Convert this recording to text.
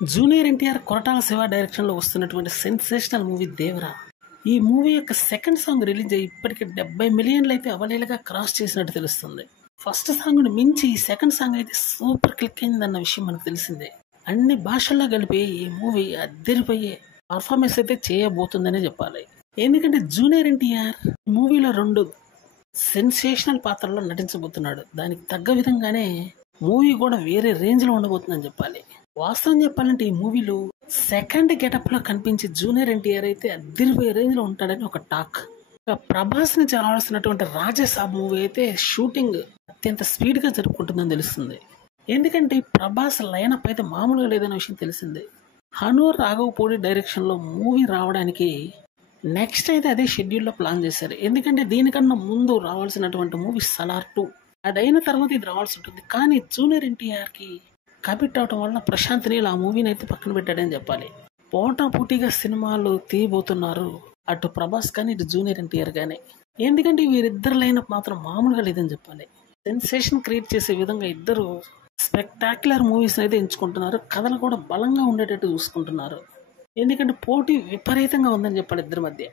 Junior NTR Koratala Shiva డైరెక్షన్లో వస్తున్నటువంటి sensational movie Devara. ఈ మూవీ యొక్క సెకండ్ సాంగ్ రిలీజ్ అయ్యి ఇప్పటికి 70 మిలియన్లు అయితే అవలేలుగా క్రాస్ చేసినట్టు తెలుస్తుంది. ఫస్ట్ సాంగ్ని మించి ఈ సెకండ్ సాంగ్ అయితే సూపర్ క్లిక్ అయిందన్న విషయం మనకు తెలిసిందే. అన్ని భాషల్లో కలిపి ఈ మూవీ అద్దరిపోయే పర్ఫార్మెన్స్ అయితే చేయబోతుందనే చెప్పాలి. ఎందుకంటే జూనియర్ ఎన్టీఆర్ మూవీలో 2 సెన్సేషనల్ పాత్రల్లో నటించబోతున్నాడు. దానికి తగ్గ విధంగానే మూవీ కూడా వేరే రేంజ్లో ఉండబోతుందని చెప్పాలి. వాస్తవం చెప్పాలంటే ఈ మూవీలో సెకండ్ గెటప్లో కనిపించే జూనియర్ ఎన్టీఆర్ అయితే అద్దరిపోయే రేంజ్లో ఉంటాడని ఒక టాక్. ప్రభాస్ నుంచి రావాల్సినటువంటి రాజసాబ్ మూవీ అయితే షూటింగ్ అత్యంత స్పీడ్గా జరుపుకుంటుందని తెలుస్తుంది. ఎందుకంటే ప్రభాస్ లైనప్ అయితే మామూలుగా లేదనే విషయం తెలిసిందే. హనూర్ రాఘవపూడి డైరెక్షన్లో మూవీ రావడానికి నెక్స్ట్ అయితే అదే షెడ్యూల్లో ప్లాన్ చేశారు. ఎందుకంటే దీనికన్నా ముందు రావాల్సినటువంటి మూవీ సలార్ 2, అదైన తర్వాత ఇది రావాల్సి ఉంటుంది. కానీ జూనియర్ ఎన్టీఆర్కి కమిట్ అవటం వల్ల ప్రశాంత్ నీల్ ఆ మూవీని అయితే పక్కన పెట్టాడని చెప్పాలి. పోటాపోటీగా సినిమాలు తీయబోతున్నారు అటు ప్రభాస్ కానీ ఇటు జూనియర్ ఎన్టీఆర్ కానీ. ఎందుకంటే వీరిద్దరు లైనప్ మాత్రం మామూలుగా లేదని చెప్పాలి. సెన్సేషన్ క్రియేట్ చేసే విధంగా ఇద్దరు స్పెక్టాక్యులర్ మూవీస్ అయితే ఎంచుకుంటున్నారు. కథలు కూడా బలంగా ఉండేటట్టు చూసుకుంటున్నారు. ఎందుకంటే పోటీ విపరీతంగా ఉందని చెప్పాలి ఇద్దరి మధ్య.